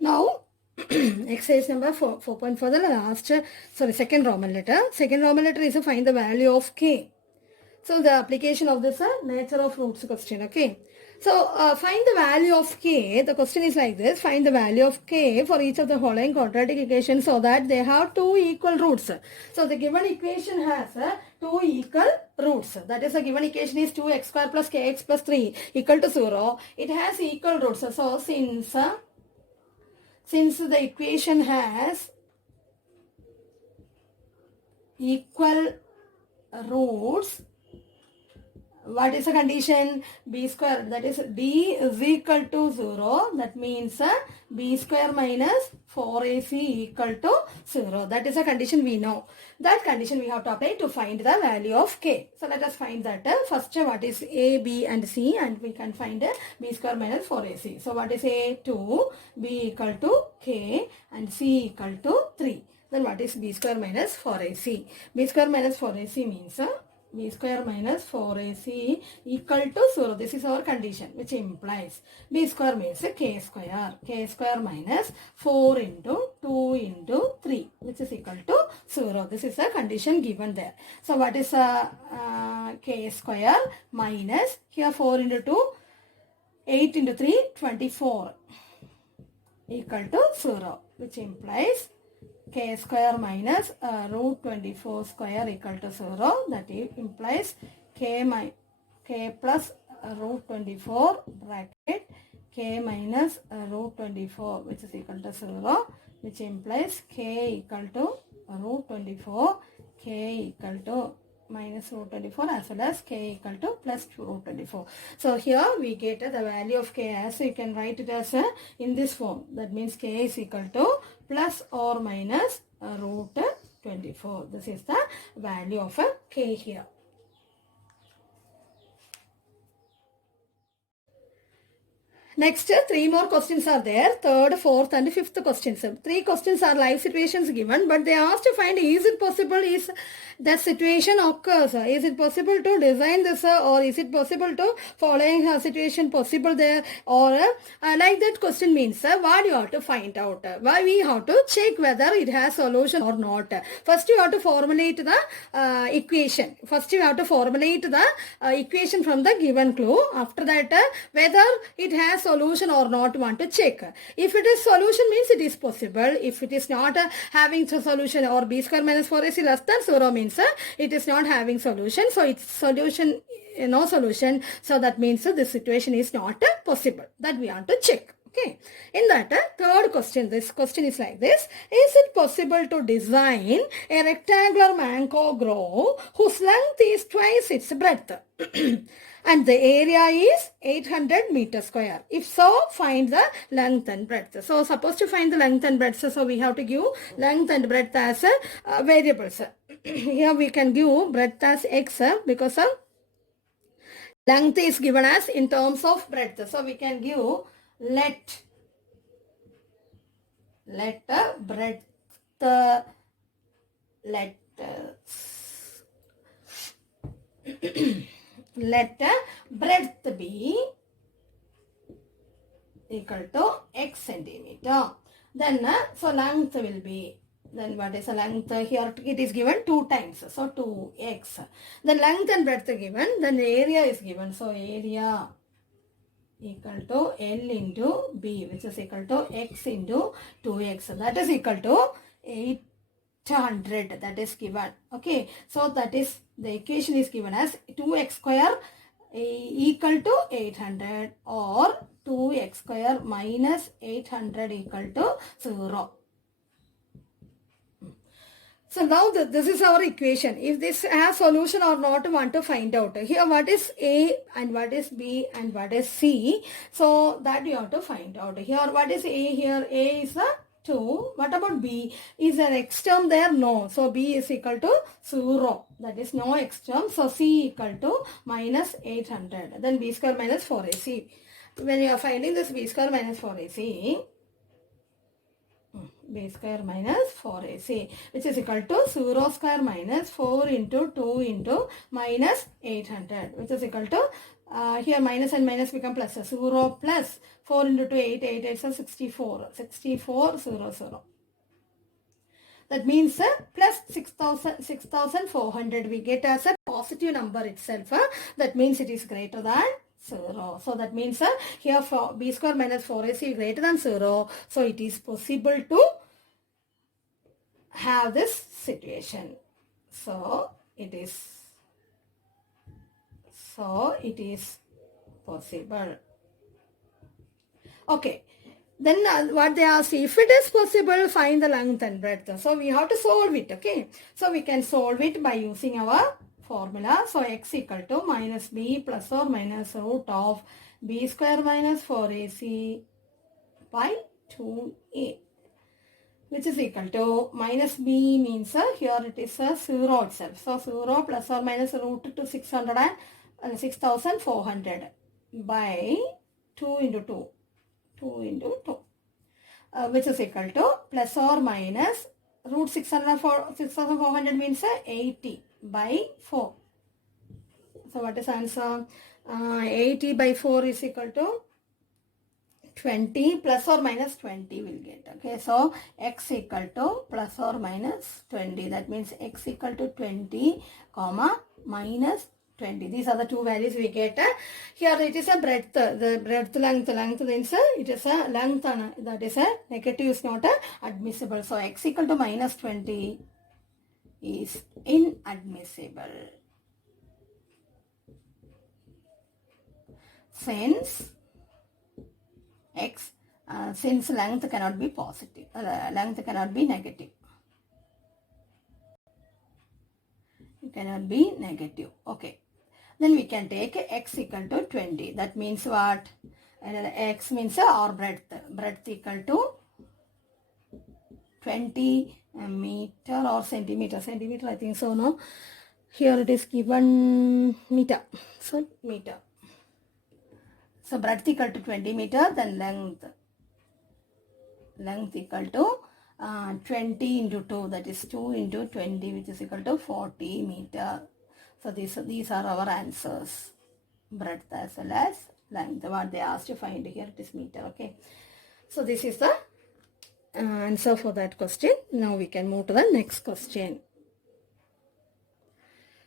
Now, exercise number 4.4, the last, second Roman letter. Second Roman letter is to find the value of k. So, the application of this nature of roots question, okay. So, find the value of k. The question is like this. Find the value of k for each of the following quadratic equations so that they have two equal roots. So, the given equation has two equal roots. That is, the given equation is 2x square plus kx plus 3 equal to 0. It has equal roots. So, since the equation has equal roots, what is the condition? B square, that is D is equal to 0. That means B square minus 4AC equal to 0. That is a condition we know. That condition we have to apply to find the value of K. So let us find that. First, what is A, B and C, and we can find B square minus 4AC. So what is A? 2, B equal to K and C equal to 3. Then what is B square minus 4AC? B square minus 4AC means B square minus 4AC equal to 0. This is our condition, which implies B square means K square. K square minus 4 into 2 into 3, which is equal to 0. This is the condition given there. So what is K square minus, here 4 into 2, 8 into 3, 24 equal to 0, which implies K square minus root 24 square equal to 0. That implies K plus root 24 bracket K minus root 24, which is equal to 0, which implies K equal to root 24, K equal to minus root 24 as well as K equal to plus root 24. So here we get the value of K as, you can write it as in this form. That means K is equal to plus or minus root 24. This is the value of K here. Next, 3 more questions are there. Third, fourth and fifth questions. 3 questions are live situations given, but they asked to find, is it possible, is the situation occurs, is it possible to design this, or is it possible to following a situation possible there, or like that question means what you have to find out, why we have to check whether it has solution or not. First you have to formulate the equation. First you have to formulate the equation from the given clue. After that whether it has solution or not, want to check. If it is solution means it is possible. If it is not having the solution, or B square minus 4AC less than 0 means it is not having solution. So its solution, no solution. So that means this situation is not possible. That we want to check. Okay. In that third question, this question is like this. Is it possible to design a rectangular mango grove whose length is twice its breadth? And the area is 800 meters square. If so, find the length and breadth. So, suppose to find the length and breadth, so we have to give length and breadth as variables. Here we can give breadth as x because length is given as in terms of breadth. So, we can give let breadth, let breadth be equal to x centimeter. Then so length will be, then what is the length? Here it is given 2 times, so 2x. The length and breadth given, then the area is given, so area equal to L into B, which is equal to x into 2x. That is equal to 800. That is given. Okay, so that is, the equation is given as 2x square equal to 800, or 2x square minus 800 equal to 0. So now this is our equation. If this has solution or not, want to find out. Here what is A and what is B and what is C. So that you have to find out. Here what is A here? A is a 2. What about B? Is an x term there? No. So B is equal to 0. That is no x term. So C equal to minus 800. Then B square minus 4AC. When you are finding this B square minus 4AC, B square minus 4AC, which is equal to 0 square minus 4 into 2 into minus 800, which is equal to here minus and minus become plus. 0 plus 4 into 2, 8, 8, 8, so 64. 64, 0, 0. That means plus 6,400 we get as a positive number itself. That means it is greater than 0. So that means here for b square minus 4ac greater than 0. So it is possible to have this situation. So it is possible. Okay. Then what they ask, if it is possible, find the length and breadth. So we have to solve it, okay. So we can solve it by using our formula. So x equal to minus b plus or minus root of b square minus 4ac by 2a, which is equal to minus b means here it is 0 itself. So 0 plus or minus root to 6,400 by 2 into 2. 2 into 2, which is equal to plus or minus root 6,400 means 80 by 4. So what is answer? 80 by 4 is equal to 20, plus or minus 20 will get. Okay, so x equal to plus or minus 20. That means x equal to 20 comma minus 20. These are the two values we get. Here it is a breadth. The breadth length means it is a length. That is a negative is not admissible. So x equal to minus 20 is inadmissible. Since since length cannot be positive, length cannot be negative. It cannot be negative. Okay. Then we can take x equal to 20. That means what? X means our breadth. Breadth equal to 20 meter or centimeter. Centimeter, I think so, no? Here it is given meter. So, meter. So, breadth equal to 20 meter, then length. Length equal to 20 into 2, that is 2 into 20, which is equal to 40 meter. So these are our answers. Breadth as well as length. What they asked to find here, it is meter. Okay. So this is the answer for that question. Now we can move to the next question.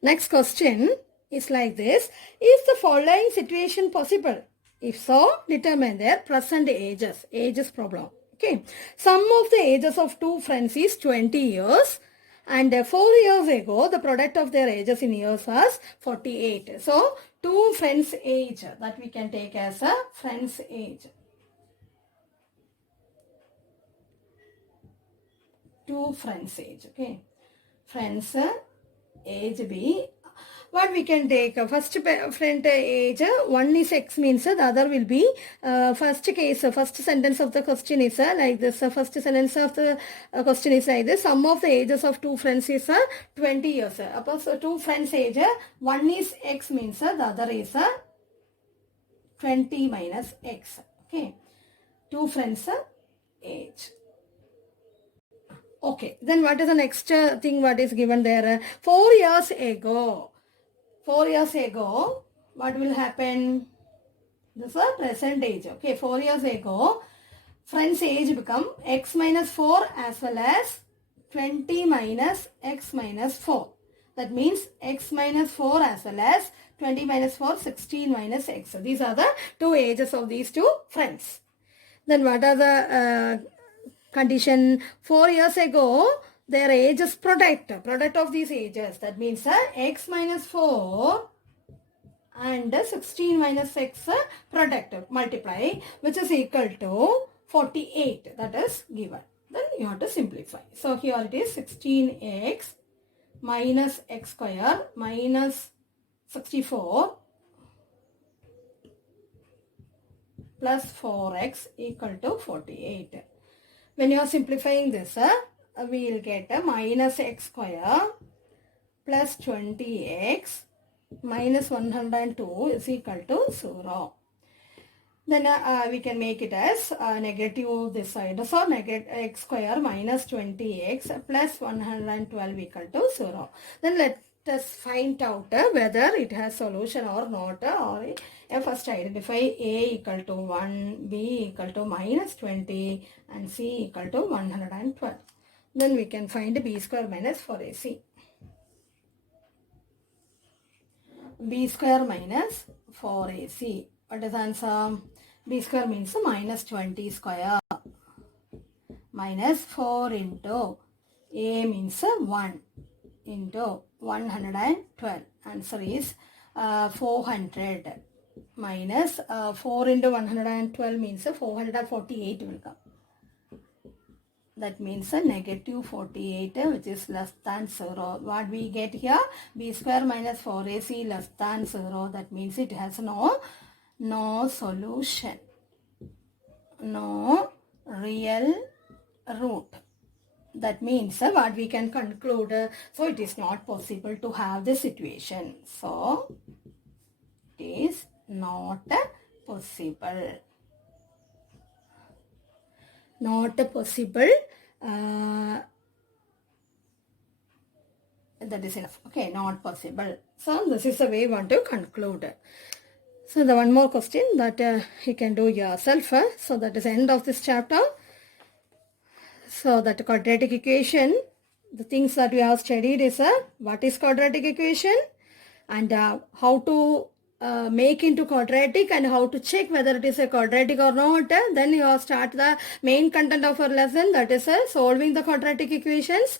Next question is like this. Is the following situation possible? If so, determine their present ages. Ages problem. Okay. Sum of the ages of two friends is 20 years. And 4 years ago, the product of their ages in years was 48. So, two friends' age that we can take as a friend's age. Two friends' age. Okay. Friends' age B. What we can take? First friend age, one is x means the other will be first case, first sentence of the question is like this. First sentence of the question is like this. Sum of the ages of two friends is 20 years. So two friends age, one is x means the other is 20 minus x. Okay. Two friends age. Okay. Then what is the next thing what is given there? 4 years ago. 4 years ago, what will happen? This is a present age. Okay, 4 years ago, friend's age become x minus 4 as well as 20 minus x minus 4. That means x minus 4 as well as 20 minus 4, 16 minus x. So these are the two ages of these two friends. Then what are the condition? 4 years ago, their age is product of these ages. That means x minus 4 and 16 minus x product multiply, which is equal to 48. That is given. Then you have to simplify. So here it is 16x minus x square minus 64 plus 4x equal to 48. When you are simplifying this, we will get a minus x square plus 20x minus 102 is equal to 0. Then we can make it as negative this side. So negative x square minus 20x plus 112 equal to 0. Then us find out whether it has solution or not. First identify A equal to 1, B equal to minus 20 and C equal to 112. Then we can find B square minus 4AC. B square minus 4AC. What is the answer? B square means minus 20 square. Minus 4 into A means 1 into 112. Answer is 400. Minus 4 into 112 means 448 will come. That means negative 48, which is less than 0. What we get here? B square minus 4AC less than 0. That means it has no solution. No real root. That means what we can conclude. So it is not possible to have this situation. So it is not possible. Not possible. That is enough. Okay, not possible. So this is the way we want to conclude. So the one more question that you can do yourself. So that is the end of this chapter. So that quadratic equation, the things that we have studied is what is quadratic equation and how to make into quadratic and how to check whether it is a quadratic or not. Then you start the main content of our lesson, that is solving the quadratic equations.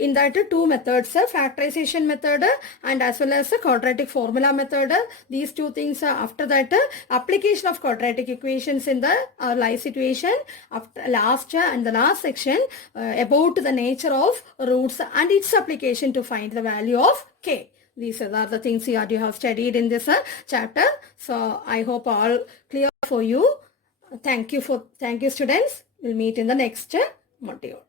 In that two methods, factorization method and as well as quadratic formula method. These two things, after that application of quadratic equations in the life situation. After the last section about the nature of roots and its application to find the value of k. These are the things you have studied in this chapter. So I hope all clear for you. Thank you students. We'll meet in the next module.